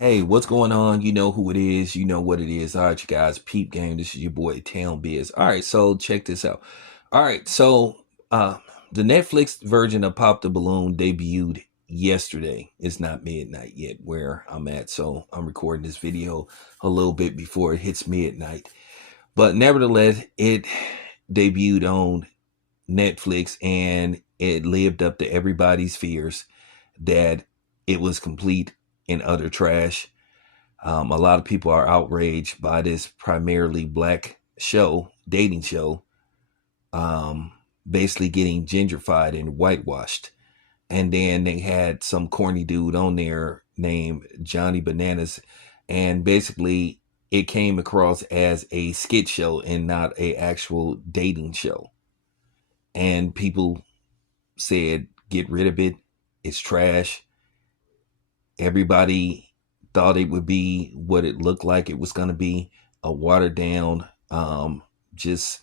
Hey, what's going on? You know who it is. You know what it is. All right, you guys, peep game. This is your boy Town Biz. All right, so check this out. All right, so the Netflix version of Pop the Balloon debuted yesterday. It's not midnight yet where I'm at, so I'm recording this video a little bit before it hits midnight. But nevertheless, it debuted on Netflix and it lived up to everybody's fears that it was complete and utter trash. A lot of people are outraged by this primarily black show, dating show, basically getting gentrified and whitewashed. And then they had some corny dude on there named Johnny Bananas, and basically it came across as a skit show and not a actual dating show. And people said, "Get rid of it. It's trash." Everybody thought it would be what it looked like it was going to be, a watered down, just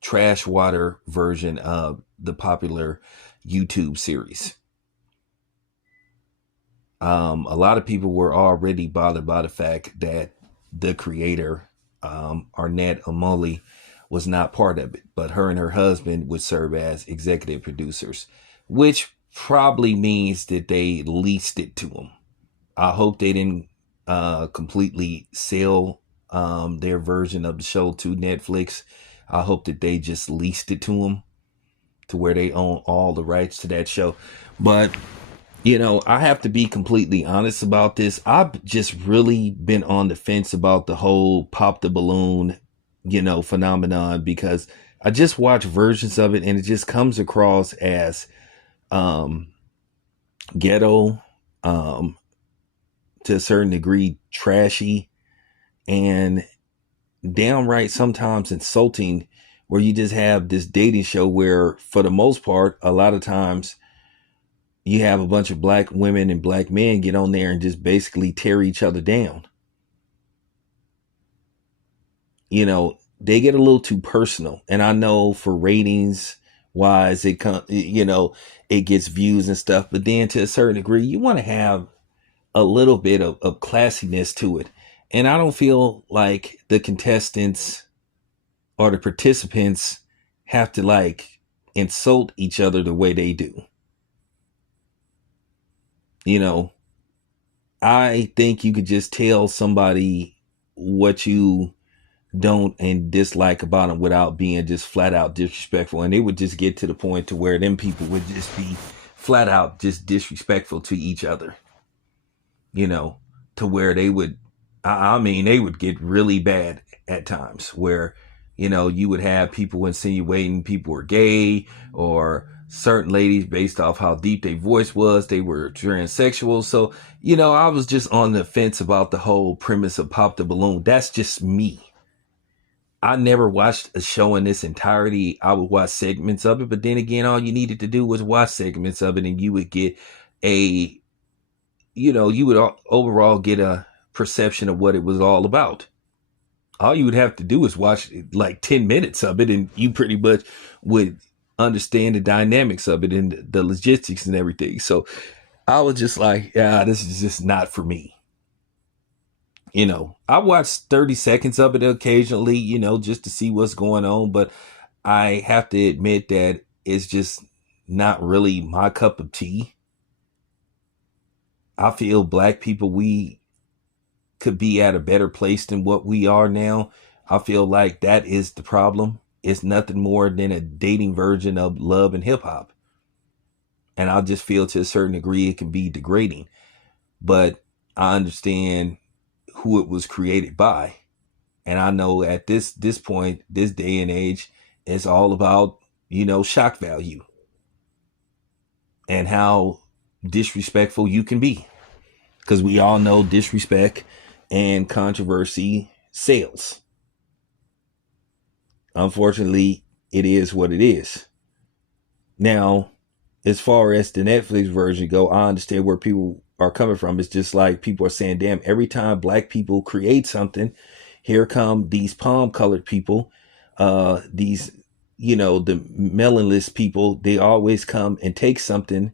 trash water version of the popular YouTube series. A lot of people were already bothered by the fact that the creator, Arnett Amoli, was not part of it, but her and her husband would serve as executive producers, which probably means that they leased it to them. I hope they didn't completely sell their version of the show to Netflix. I hope that they just leased it to them to where they own all the rights to that show. But, I have to be completely honest about this. I've just really been on the fence about the whole pop the balloon, phenomenon because I just watch versions of it and it just comes across as ghetto, to a certain degree trashy, and downright sometimes insulting, where you just have this dating show where for the most part a lot of times you have a bunch of black women and black men get on there and just basically tear each other down. They get a little too personal, and I know for ratings wise it gets views and stuff, but then to a certain degree you want to have a little bit of classiness to it. And I don't feel like the contestants or the participants have to like insult each other the way they do. You know, I think you could just tell somebody what you don't and dislike about them without being just flat out disrespectful. And it would just get to the point to where them people would just be flat out just disrespectful to each other, to where they would, I mean, they would get really bad at times where, you would have people insinuating people were gay, or certain ladies based off how deep their voice was, they were transsexual. So, I was just on the fence about the whole premise of Pop the Balloon. That's just me. I never watched a show in its entirety. I would watch segments of it, but then again, all you needed to do was watch segments of it and you would get a you would overall get a perception of what it was all about. All you would have to do is watch like 10 minutes of it and you pretty much would understand the dynamics of it and the logistics and everything. So I was just like, yeah, this is just not for me. I watched 30 seconds of it occasionally, just to see what's going on. But I have to admit that it's just not really my cup of tea. I feel black people, we could be at a better place than what we are now. I feel like that is the problem. It's nothing more than a dating version of love and hip hop. And I just feel to a certain degree it can be degrading. But I understand who it was created by. And I know at this point, this day and age, it's all about, shock value and how disrespectful you can be. Because we all know disrespect and controversy sells. Unfortunately, it is what it is. Now, as far as the Netflix version go, I understand where people are coming from. It's just like people are saying, damn, every time black people create something, here come these palm colored people, these, the melaninless people, they always come and take something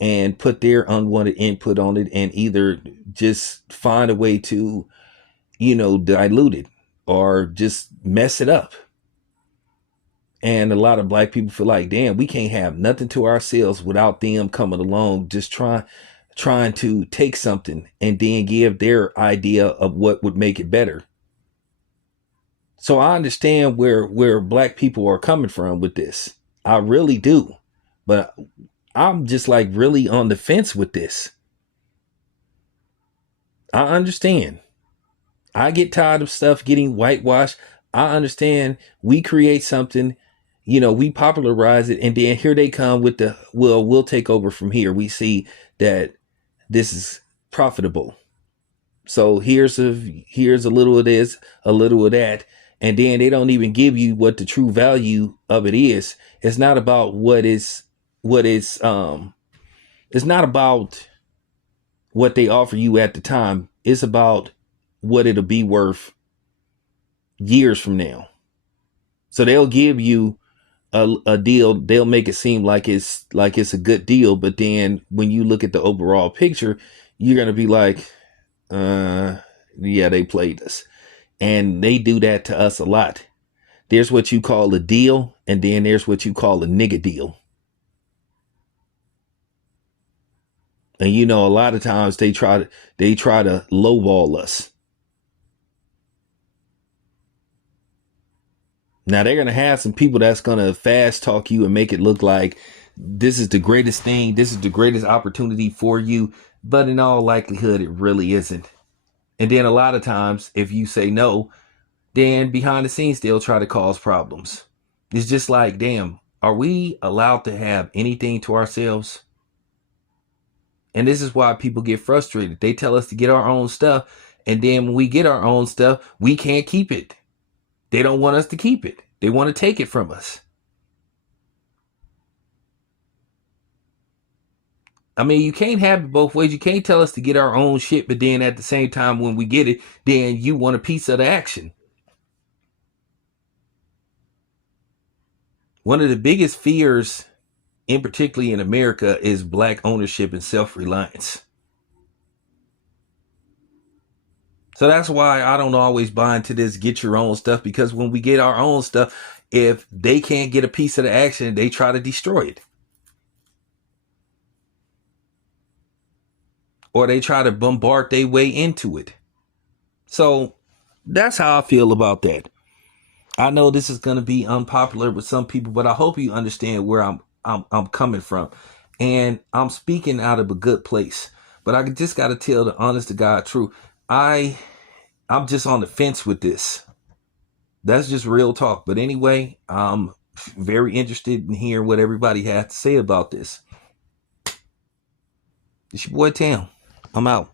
and put their unwanted input on it, and either just find a way to, dilute it or just mess it up. And a lot of black people feel like, damn, we can't have nothing to ourselves without them coming along, just trying to take something and then give their idea of what would make it better. So I understand where black people are coming from with this. I really do. But I'm just like really on the fence with this. I understand. I get tired of stuff getting whitewashed. I understand we create something, we popularize it, and then here they come with we'll take over from here. We see that this is profitable. So here's a little of this, a little of that, and then they don't even give you what the true value of it is. It's not about it's not about what they offer you at the time. It's about what it'll be worth years from now. So they'll give you a deal. They'll make it seem like it's a good deal, but then when you look at the overall picture, you're gonna be like, yeah, they played us. And they do that to us a lot. There's what you call a deal, and then there's what you call a nigga deal. And a lot of times they try to lowball us. Now they're gonna have some people that's gonna fast talk you and make it look like this is the greatest thing, this is the greatest opportunity for you, but in all likelihood it really isn't. And then a lot of times if you say no, then behind the scenes they'll try to cause problems. It's just like, damn, are we allowed to have anything to ourselves? And this is why people get frustrated. They tell us to get our own stuff, and then when we get our own stuff, we can't keep it. They don't want us to keep it. They want to take it from us. I mean, you can't have it both ways. You can't tell us to get our own shit, but then at the same time, when we get it, then you want a piece of the action. One of the biggest fears, in particularly in America, is black ownership and self-reliance. So that's why I don't always buy into this get your own stuff, because when we get our own stuff, if they can't get a piece of the action, they try to destroy it. Or they try to bombard their way into it. So that's how I feel about that. I know this is going to be unpopular with some people, but I hope you understand where I'm coming from. And I'm speaking out of a good place. But I just got to tell the honest to God truth. I'm just on the fence with this. That's just real talk. But anyway, I'm very interested in hearing what everybody has to say about this. It's your boy Tam. I'm out.